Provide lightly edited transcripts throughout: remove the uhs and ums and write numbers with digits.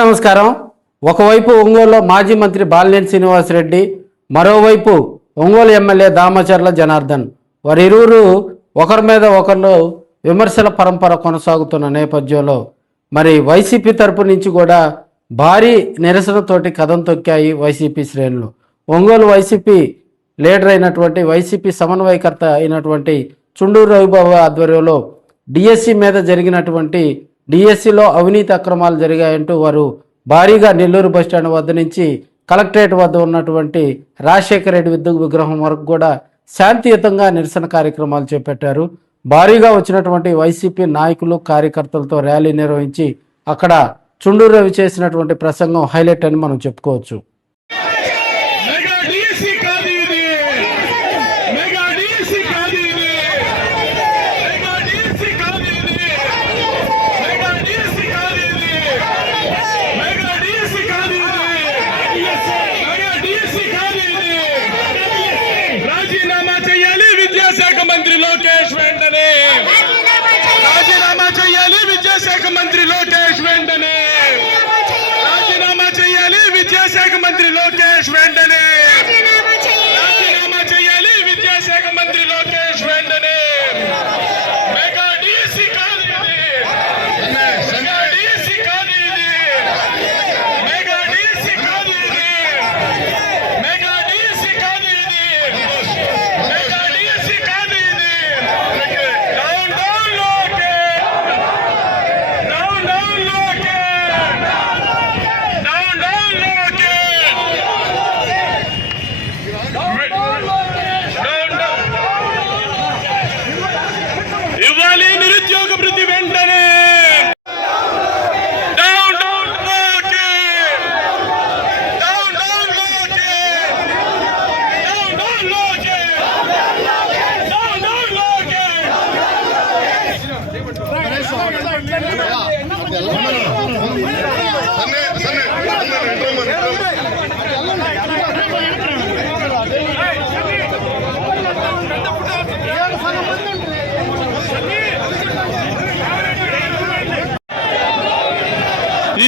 నమస్కారం. ఒకవైపు ఒంగోలులో మాజీ మంత్రి బాలినేని శ్రీనివాసరెడ్డి, మరోవైపు ఒంగోలు ఎమ్మెల్యే దామచర్ల జనార్దన్, వారిరువురు ఒకరి మీద ఒకరు విమర్శల పరంపర కొనసాగుతున్న నేపథ్యంలో మరి వైసీపీ తరపు నుంచి కూడా భారీ నిరసనతోటి కథం తొక్కాయి వైసీపీ శ్రేణులు. ఒంగోలు వైసీపీ లీడర్ అయినటువంటి వైసీపీ సమన్వయకర్త అయినటువంటి చుండూరు రవిబాబు ఆధ్వర్యంలో డిఎస్సి మీద జరిగినటువంటి డిఎస్సిలో అవినీతి అక్రమాలు జరిగాయంటూ వారు భారీగా నెల్లూరు బస్టాండ్ వద్ద నుంచి కలెక్టరేట్ వద్ద ఉన్నటువంటి రాజశేఖర రెడ్డి విగ్రహం వరకు కూడా శాంతియుతంగా నిరసన కార్యక్రమాలు చేపట్టారు. భారీగా వచ్చినటువంటి వైసీపీ నాయకులు కార్యకర్తలతో ర్యాలీ నిర్వహించి అక్కడ చుండూరు రవి చేసినటువంటి ప్రసంగం హైలైట్ అని మనం చెప్పుకోవచ్చు. మంత్రి లోకేష్ వెంటనే రాజీనామా చేయాలి. విద్యాశాఖ మంత్రి లోకేష్ వెంటనే రాజీనామా చేయాలి. విద్యాశాఖ మంత్రి లోకేష్ వెంటనే రాజీనామా చేయాలి. విద్యాశాఖ మంత్రి లోకేష్ వెంటనే మెగా డిఎస్సి కాదు ఇది, మెగా డిఎస్సి కాదు ఇది, మెగా డిఎస్సి కాదు ఇది, మెగా డిఎస్సి కాదు ఇది, మెగా డిఎస్సి కాదు ఇది. Down down Lokesh, down down Lokesh, down down Lokesh, down down. ఇవ్వాలి నిరుద్యోగ భృతి వెంటనే. Down down Lokesh, down down Lokesh, down down Lokesh, down down Lokesh.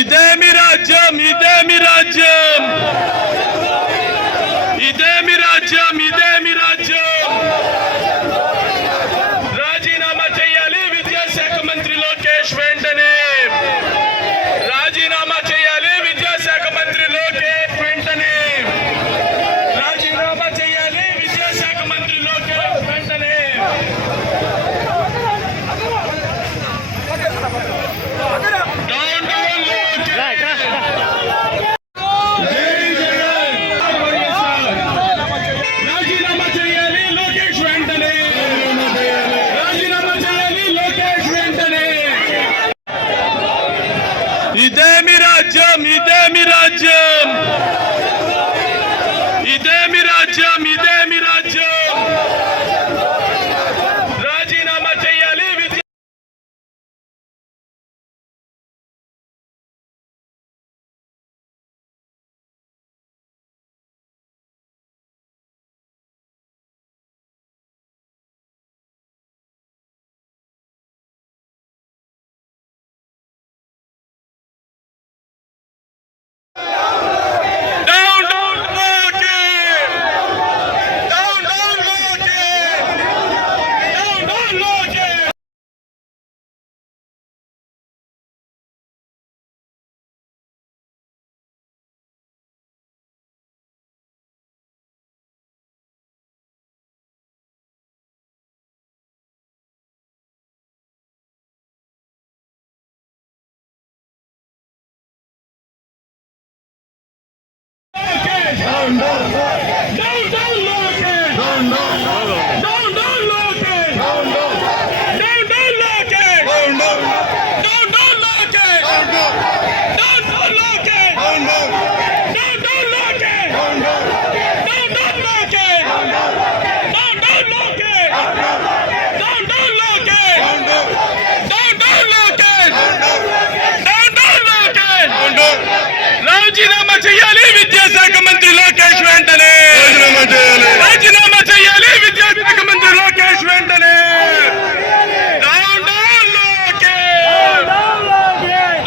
ఇదేమి రాజ్యం, ఇదేమి రాజ్యం, ఇదేమి రాజ్యం, ఇదేమి రాజ్యం. రాజీనామా చేయాలి. విద్యాశాఖ మంత్రి లోకేష్ వెంటనే రాజీనామా చేయాలి. విద్యాశాఖ మంత్రి లోకేష్ వెంటనే రాజీనామా చేయాలి. విద్యాశాఖ మంత్రి లోకేష్ వెంటనే. Down down Lokesh. రాజీనామా చేయాలి. లోకేష్ వెంటనే రాజీనామా చేయాలి. లోకేష్ వెంటనే. ఇదేమి రాజ్యం, ఇదేమి రాజ్యం, ఇదేమి రాజ్యం, ఇదేమి రాజ్యం. రాజీనామా చేయాలి. Down down Lokesh, down down Lokesh, down down Lokesh. Down, down, down, down, Lokesh. Down, down, down, down, Lokesh. Down, down, down, down, Lokesh. Down, down, down, down, Lokesh. Down, down, down, down, Lokesh. Down, down, down, down, Lokesh. Down, down, down, down, Lokesh. Down, down, down, Lokesh. Down, down, Lokesh. Down, down, Lokesh. Down, down, Lokesh. Down, down. రాజీనామా చేయాలి. విద్యాశాఖ మంత్రి లోకేష్ వెంటనే రాజీనామా చేయాలి. విద్యాశాఖ మంత్రి లోకేష్ వెంటనే. Down down Lokesh,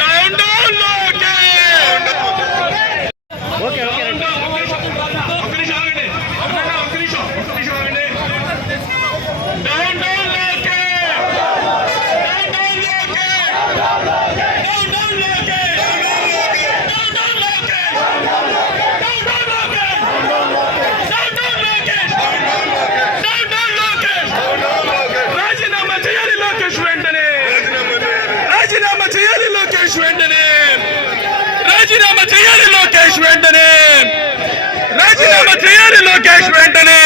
down down Lokesh. రాజీనామా చేయాలి లోకేష్ వెంటనే. రాజీనామా చేయాలి లోకేష్ వెంటనే.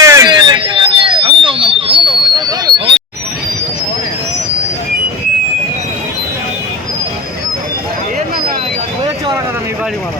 కదా మీ బాడీ మన